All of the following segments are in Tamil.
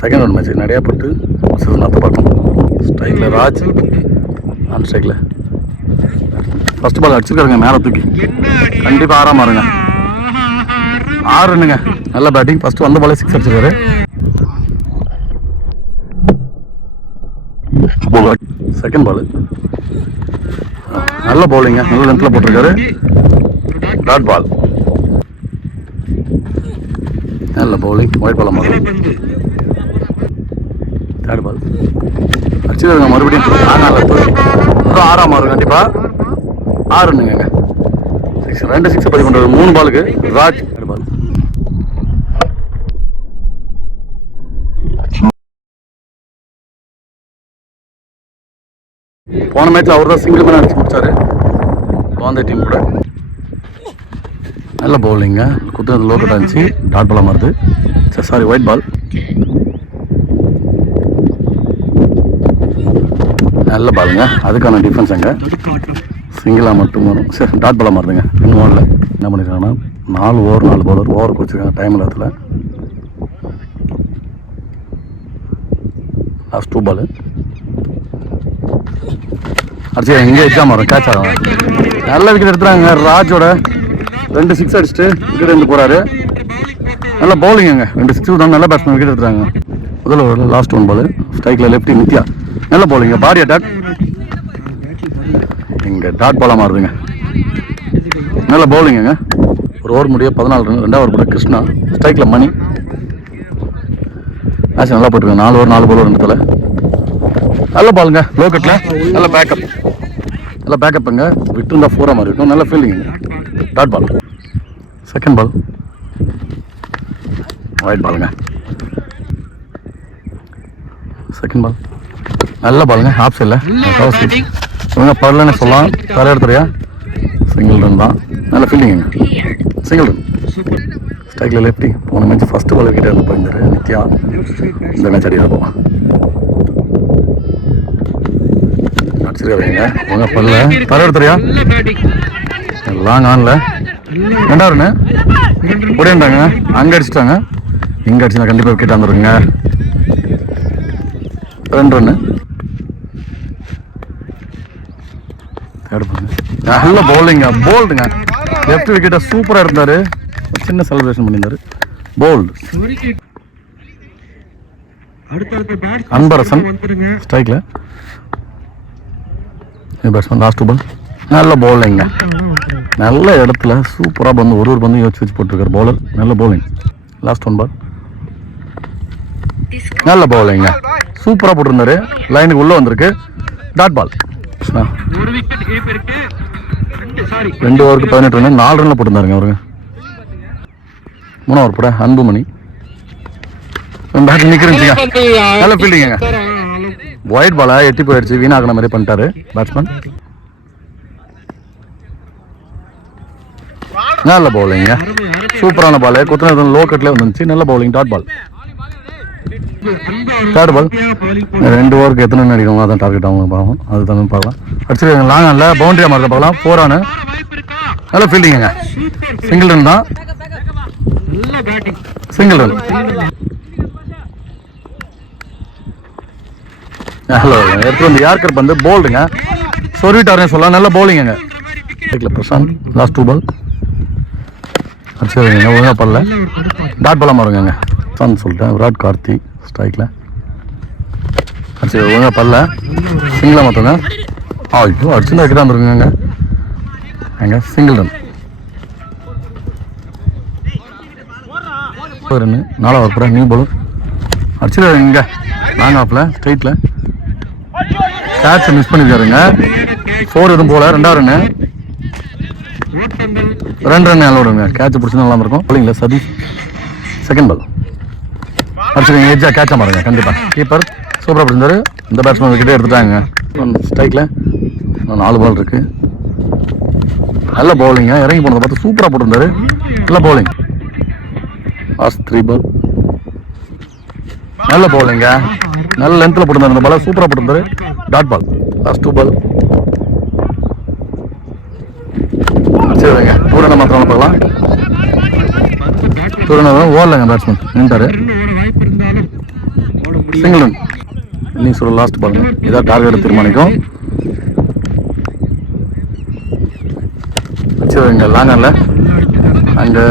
Second one match Nadaiyappattu Nathappakkam. ஸ்ட்ரைக்கில் ராஜ், ஆன் ஸ்ட்ரைக்கில் ஃபஸ்ட் பால் அடிச்சிருக்காருங்க மேலே தூக்கி. கண்டிப்பாக 6 மாறுங்க. 6 ரன்னுங்க. நல்ல பேட்டிங். ஃபஸ்ட்டு வந்த பாலே 6 அடிச்சிருக்காரு. செகண்ட் பால் நல்ல பவுலிங்க. நல்ல லென்த்தில் போட்டிருக்காரு. Dot ball. நல்ல பவுலிங். ஒயிட் பால் மாறும். தேர்ட் பால் அடிச்சிருக்காங்க மறுபடியும். 6 மாறும். கண்டிப்பாக 6 ரன்னுங்க. 2 6 பதிவு பண்ணுறது 3 பாலுக்கு. ராஜ் பால். போன மேட்ச்சில் அவர் தான் சிங்கிள் மேன் அடிச்சு முடிச்சாரு பாந்தே டீம் கூட. நல்ல பவுலிங்க. குத்துறது லோ கட் ஆச்சு. டாட் பாலாக மாறுது. Sorry, white ball. நல்ல பாலுங்க. அதுக்கான டிஃபென்ஸ் அங்கே சிங்கிளாக மட்டும் வரும். சரி, டாட் பாலாக மாறுதுங்க. இன்னும் ஓடல. என்ன பண்ணியிருக்காங்கன்னா 4 ஓவர் 4 பவுலர் ஓவர் குடிச்சிருக்காங்க டைம் இல்லாதத்தில். லாஸ்ட் 2 பால் அடிச்சு இங்கே எக்ஸாம் வரும். கேட்ச் ஆகும். நல்ல விக்கெட் எடுத்துறாங்க. ராஜோட 2 6 அடிச்சுட்டு விக்கெட் எடுத்து போகிறாரு. நல்ல பவுலிங்க. 2 6 தான். நல்ல பேட்ஸ்மேன் விக்கெட் எடுத்துறாங்க. முதல் ஓவரில் லாஸ்ட் 1 பால் ஸ்ட்ரைக்கில் லெஃப்டி நித்யா. நல்ல பவுலிங்க. பாடி அட்டாக். இங்கே டாட் பாலாக மாறுதுங்க. நல்ல பவுலிங்க. ஒரு ஓவர் முடிய 14 ரன். 2வது ஓவர் போட கிருஷ்ணா. ஸ்ட்ரைக்கில் மணி. ஆச்சு நல்லா போட்டுருக்காங்க. 4 ஓவர் 4 பவுலர் 2 தலை. நல்ல பாலுங்க. லோ கட்டில் நல்ல பேக்கப். நல்ல பேக்கப்புங்க. விட்டுருந்தா 4 மாதிரி இருக்கும். நல்ல ஃபீல்டிங்க. Dot ball. Second ball white பாலுங்க. செகண்ட் பால் நல்ல பாலுங்க. ஆஃப் சைடில் இவங்க பரலன்னு சொல்லலாம். தர எடுத்துறியா சிங்கிள் ரன் தான். நல்ல ஃபீல்டிங்க. Single run. ஸ்ட்ரைக்கில் லெஃப்டி. போன மேட்ச் ஃபஸ்ட்டு பால் விக்கெட் எடுத்து போயிருந்தாரு நித்யா. இந்த மேட்ச் அடியாக போவான். அடிச்சிருக்காருங்க. உங்க பல்ல தர எடுத்துறியா லாங் ஆன்ல 2வது ரன்னு ஓடிட்டாங்க. அங்கே அடிச்சுட்டாங்க. இங்கே அடிச்சுனா கண்டிப்பாக விக்கெட் வந்துருங்க. 2 ரன்னு. நல்ல பவுலிங்க. போல்டுங்க. லெஃப்ட் விக்கெட்டை சூப்பராக இருந்தார். சின்ன செலிப்ரேஷன் பண்ணியிருந்தார். போல்டு. அன்பரசன் ஸ்ட்ரைக்கில் பேட்ஸ்மேன். லாஸ்ட் 2 பால் நல்ல பவுலிங்க. நல்ல இடத்துல சூப்பராக வந்து ஒரு பந்து வச்சு போட்டிருக்காரு பவுலர். நல்ல பவுலிங். லாஸ்ட் 1 பால் நல்ல பவுலிங்க. சூப்பராக போட்டிருந்தாரு. லைனுக்கு உள்ளே வந்திருக்கு. Dot ball. 2 ஓவருக்கு 18 ரன். 4 ரன்ல போட்டிருந்தாருங்க அவருங்க. 3வது ஓவர் போட அன்புமணி. பேட்டில் நிற்கிறீங்க. நல்ல ஃபீல்டிங்க. ஒயிட் பாலை எட்டி போயிடுச்சு. வீணாக்கின மாதிரி பண்ணிட்டாரு பேட்ஸ்மேன். நல்ல பவுலிங்க. சூப்பரான பால். குத்துன லோ கட்லேயே வந்துருந்துச்சு. நல்ல bowling. Dot ball. Third ball 2 ஓவருக்கு எத்தனை ரன் அடிக்கணும் அதான் டார்கெட் ஆகும். பாவம் அது தமிழ் பார்க்கலாம். அடிச்சிருக்காங்க. லாங் ஆன்ல பவுண்டரியாக மாறத பார்க்கலாம். 4 ரன். நல்ல ஃபீல்டிங்க. சிங்கிள் ரன் தான். Single run. ஹலோ எடுத்து வந்து யார்கர் பந்து போல்டுங்க. சொருவிட்டாருன்னு சொல்லலாம். நல்ல பவுலிங்க. பிரசாந்த். லாஸ்ட் 2 பால் அடிச்சிருக்கீங்க. ஒழுங்காக பண்ணல. டாட் பாலாக மாறுங்க. பிரசாந்த் சொல்லிட்டேன். விராட் கார்த்தி ஸ்ட்ரைக்கில் அடிச்சு ஒழுங்காக பண்ணல. சிங்கிளாக மாற்றுங்க. ஐயோ அடிச்சுருந்தா வைக்கிறா வந்துருக்குங்க. அங்கே சிங்கிள் ரன். 4 ரன். 4வது ஓவர் போகிற நியூ பாலர் அடிச்சிருக்காரு. இங்கே லாங் ஆஃபில் ஸ்ட்ரைட்டில் கேட்ச் மிஸ் பண்ணியிருக்காருங்க. 4 எதுவும் போல. 2வது ரன்னு. 2 ரன் விடுங்க. கேட்ச் பிடிச்சது நல்லா இருக்கும். போலிங்களா சதீஷ். Second ball அடிச்சிருக்கீங்க. எஜ்ஜா கேட்சாக மாறுங்க. கண்டிப்பாக கீப்பர் சூப்பராக பிடிச்சிருந்தாரு. இந்த பேட்ஸ்மேன் விக்கெட்டே எடுத்துட்டாங்க. ஸ்ட்ரைக்கில் 4 பால் இருக்குது. நல்ல பவுலிங்க. இறங்கி போனதை பார்த்து சூப்பராக போட்டிருந்தாரு. நல்ல பவுலிங். லாஸ்ட் 3 பால் நல்ல பவுலிங்க. நல்ல லென்த்தில் போட்டிருந்தாரு. இந்த பால் சூப்பராக போட்டிருந்தாரு. Dot ball. லாஸ்ட் 2 பால் சரிங்க. 2 ரன் மாத்திரம் பார்க்கலாம். 2 ரன் ஓடலைங்க. பேட்ஸ்மேன் நின்றாரு. Single run. இன்னிங் சொல்ல லாஸ்ட் பாருங்க, இதான் டார்கெட் தீர்மானிக்கும். வச்சுருங்க லாங்கர்ல அங்கே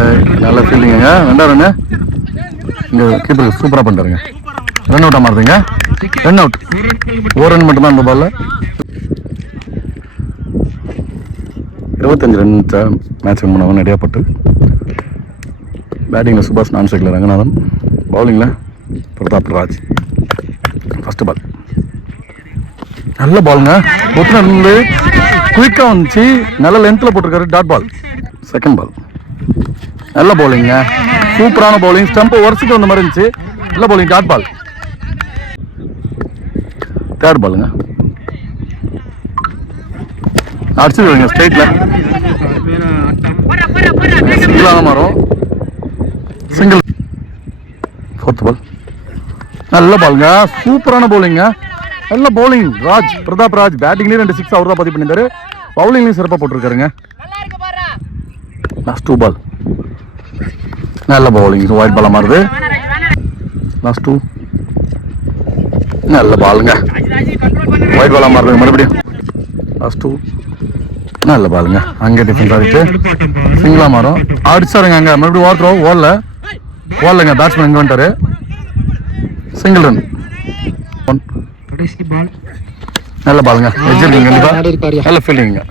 நல்ல ஃபீல்டிங்க. 2 ரன்னு இங்கே கீப்பர் சூப்பராக பண்ணிட்டாருங்க. ரன் அவுட்டாக மாறுதுங்க. Run out. 1 ரன் மட்டும்தான் அந்த பாலில். 25 ரன் மேட்ச் வின் பண்ணவங்க நிறையா பட்டு. பேட்டிங்கில் சுபாஷ், நான் ஸ்ட்ரைக்கில் ரங்கநாதன், பவுலிங்கில் பிரதாப் ராஜ். ஃபஸ்ட்டு பால் நல்ல பாலுங்க. ஒத்துனு குயிக்காக வந்துச்சு, நல்ல லென்த்தில் போட்டிருக்காரு. Dot ball. செகண்ட் பால் நல்ல பவுலிங்க, சூப்பரான பவுலிங். ஸ்டம்ப் வருஷத்துக்கு வந்த மாதிரி இருந்துச்சு. நல்ல பவுலிங். Dot ball. தேர்ட் பாலுங்க அடிச்சுருவீங்க ஸ்ட்ரைட்ல. சிங்கிளாக மாறும். சிங்கிள். ஃபோர்த் பால் நல்ல பாலுங்க, சூப்பரான பவுலிங்க. நல்ல பவுலிங். ராஜ், பிரதாப் ராஜ். பேட்டிங்லேயும் 2 6 அவர் தான் பதிவு பண்ணியிருந்தாரு. பவுலிங்லையும் சிறப்பாக போட்டிருக்காருங்க. லாஸ்ட் 2 பால் நல்ல பவுலிங். ஒயிட் பாலாக மாறுது. லாஸ்ட் 2 நல்ல பாலுங்க. ஒயிட் பாலாக மாறுது மறுபடியும். லாஸ்ட் 2 நல்ல பாலுங்க. அங்கே டிஃபென்ஸ் ஆகிட்டு சிங்கிளாக மாறும். அடிச்சாருங்க. அங்கே மறுபடியும் ஓடுறோம். ஓடலைங்க. பேட்ஸ்மேன் இங்கே வந்துட்டாரு. Single run. நல்ல பாலுங்க. வச்சிருக்கீங்க கண்டிப்பாக. நல்ல ஃபீல்டிங்க.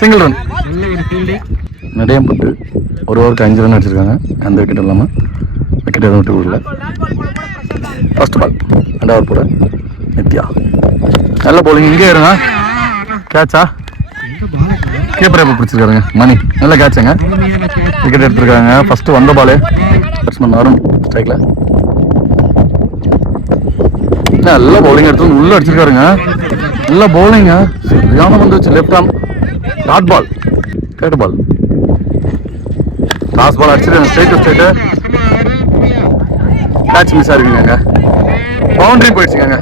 Single run. நிறைய போட்டு ஒரு ஓவருக்கு 5 ரன் அடிச்சிருக்காங்க. அந்த விக்கெட் இல்லாமல் விக்கெட் எதுவும் விட்டு கொடுக்கல. ஃபர்ஸ்ட் பால் 2வது போட நித்யா. நல்ல பவுலிங். இங்கே இருங்க. கேட்சா? கீப்பர் எப்போ பிடிச்சிருக்காருங்க மணி. நல்ல கேட்சுங்க. விக்கெட் எடுத்திருக்காங்க. ஃபர்ஸ்ட் வந்த பாலு பேட்ஸ்மேன் அருண் ஸ்ட்ரைக்கில். நல்ல பவுலிங் எடுத்து உள்ள அடிச்சிருக்காருங்க. நல்ல பவுலிங்க. சரியான வந்துச்சு. Left arm. Dot ball. Third ball last ball அடிச்சிருக்காங்க. ஸ்ட்ரைட்டு கேட்ச் மிஸ் ஆயிருக்குங்க. பவுண்டரி போயிடுச்சுங்க.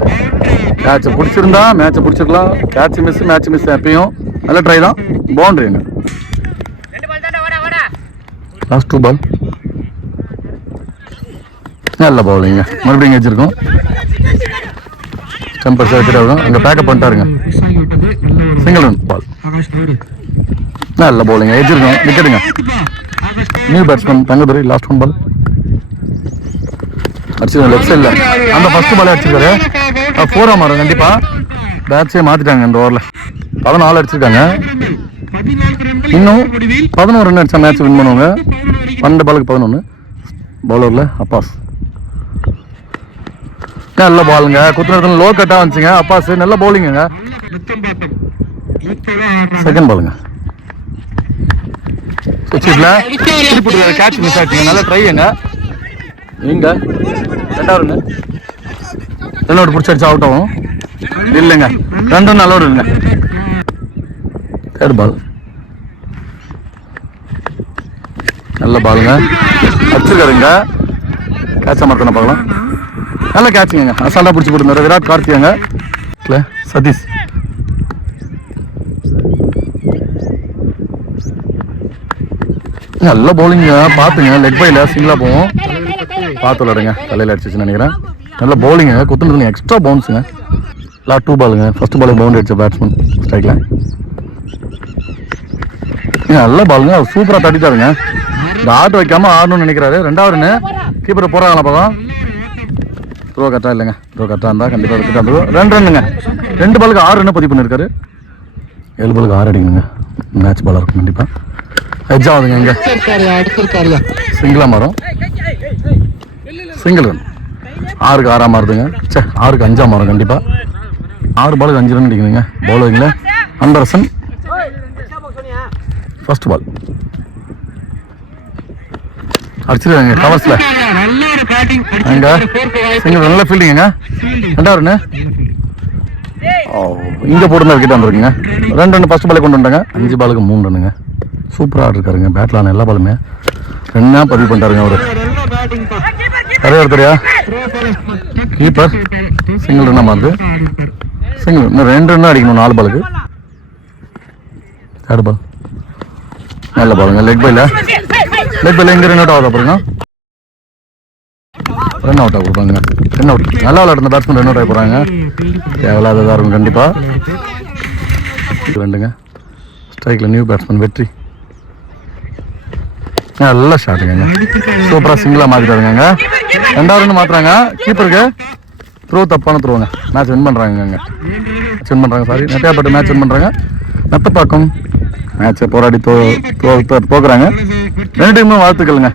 கேட்சை பிடிச்சிருந்தா மேட்சை பிடிச்சிருக்கலாம். கேட்ச் மிஸ் எப்பயும். நல்ல ட்ரை தான். பவுண்டரிங்க. லாஸ்ட் 2 பால் நல்ல பவுலிங்க. மறுபடியும் வச்சிருக்கோம். டெம்பர் விக்கெட் ஆகும். அங்கே பேக்கப் பண்ணிட்டாருங்க. Single run ball. நல்ல பவுலிங்க. வச்சிருக்கோம். விக்கெட்டுங்க. New batsman Thangadurai. Last 1 ball அடிச்சிருக்காங்க. லெஃப்ட் சைடில் அந்த ஃபர்ஸ்ட் பாலே அடிச்சிருக்காரு. 4 மாறும் கண்டிப்பாக. பேட்ஸே மாற்றிட்டாங்க. இந்த ஓவரில் 14 அடிச்சிருக்காங்க. இன்னும் 11 ரன் அடிச்சா மேட்ச் வின் பண்ணுவாங்க. 12 பாலுக்கு 11. பவுலரில் அப்பாஸ். நல்ல பாலுங்க. குத்துனது லோ கட்டாக வந்துச்சுங்க. அப்பாஸ் நல்ல பவுலிங்க. செகண்ட் பாலுங்க கேட்ச் மிஸ் ஆச்சுங்க. நல்ல ட்ரைங்க. இங்க 2வது ரன் அவுட் பிடிச்சி அவுட் ஆகும். இல்லைங்க 2 ரன் அலோடு இல்லைங்க. தேர்ட் பால் நல்ல பாலுங்க. அடிச்சிருக்காருங்க. கேட்ச மார்க்கணும் பார்க்கலாம். நல்ல கேட்சுங்க. அசால்ட்டாக பிடிச்சி போட்டுருந்தாரு. விராட் கார்த்தியாங்க. இல்லை சதீஷ். நல்ல பவுலிங்க. பார்த்துங்க லெக் பையில் சிங்கிளாக போவோம். பார்த்து விளாடுங்க. தலையில் அடிச்சிச்சுன்னு நினைக்கிறேன். நல்ல பவுலிங்க. குத்துனது எக்ஸ்ட்ரா பவுன்ஸுங்க. லாஸ்ட் 2 பாலுங்க. ஃபர்ஸ்ட் பாலுக்கு பவுண்டரி அடிச்ச பேட்ஸ்மேன் ஸ்ட்ரைக்கில். நல்ல பாலுங்க. சூப்பராக தட்டிட்டாருங்க. இந்த ஆட்டு வைக்காமல் ஆடணும்னு நினைக்கிறாரு. 2வது ரன்னு. கீப்பரை போகிறாங்களா பார்க்கலாம். த்ரோ கரெக்டாக இல்லைங்க. த்ரோ கரெக்டாக இருந்தால் கண்டிப்பாக எடுத்துட்டு 2 ரன்னுங்க. 2 பாலுக்கு 6 ரன்னு பதிவு பண்ணியிருக்காரு. 7 பாலுக்கு 6 அடிக்கணுங்க. மேட்ச் பாலாக இருக்கும் கண்டிப்பாக. ஹெட்ஜ் ஆகுதுங்க. இங்கே சிங்கிளாக மாறும். Single run. 6க்கு 6 மாறுதுங்க. 6க்கு 5 மாறும் கண்டிப்பாக. 6 பாலுக்கு 5 ரன் அடிக்கணுங்க. பவுலிங்கில் அன்பரசன். ஃபர்ஸ்ட் பால் அடிச்சிருக்காங்க கவர்ஸில். அங்கே சிங்கிள். நல்ல ஃபீல்டிங்க. 2வது ரன்னு. இங்கே போட்டுருந்தா விக்கெட் வந்துருக்குங்க. 2 ரன் ஃபர்ஸ்ட் பாலே கொண்டு வந்துட்டாங்க. 5 பாலுக்கு 3 ரன்னுங்க. சூப்பராக ஆடிருக்காருங்க. பேட்டில் ஆன எல்லா பாலுமே 2 பதிவு பண்ணிட்டாருங்க அவர். நிறைய ஒருத்தரையா கீப்பர் சிங்கிள் ரன்னாக மாறுது. சிங்கிள். இன்னும் 2 ரன் அடிக்கணும் 4 பாலுக்கு. தேர்ட் பால் நல்ல பாலுங்க. லெக் பையில் இங்கே ரன் அவுட் ஆகுது. அப்புறம் ரன் அவுட்டாக கொடுப்பாங்க. ரன் அவுட் நல்லா விளையாடுற பேட்ஸ்மேன் ரன் அவுட் ஆகி போகிறாங்க. தேவையில்லாததாக இருக்கும் கண்டிப்பாக. ரெண்டுங்க ஸ்ட்ரைக்கில் நியூ பேட்ஸ்மேன் வெற்றி. நல்லா ஷாட்டுங்க. சூப்பராக சிங்கிளாக மாற்றிட்டாருங்க. 2வது ரன் மாற்றுறாங்க. கீப்பருக்கு த்ரோ தப்பான த்ரோங்க. மேட்ச் வின் பண்ணுறாங்க. வின் பண்ணுறாங்க சாரி நெட்டையாப்பட்டு மேட்ச் வின் பண்ணுறாங்க. நெட்டப்பாக்கம் மேட்சை போராடி தோக்குறாங்க. 2 டீமும் வாழ்த்துக்கள்ங்க.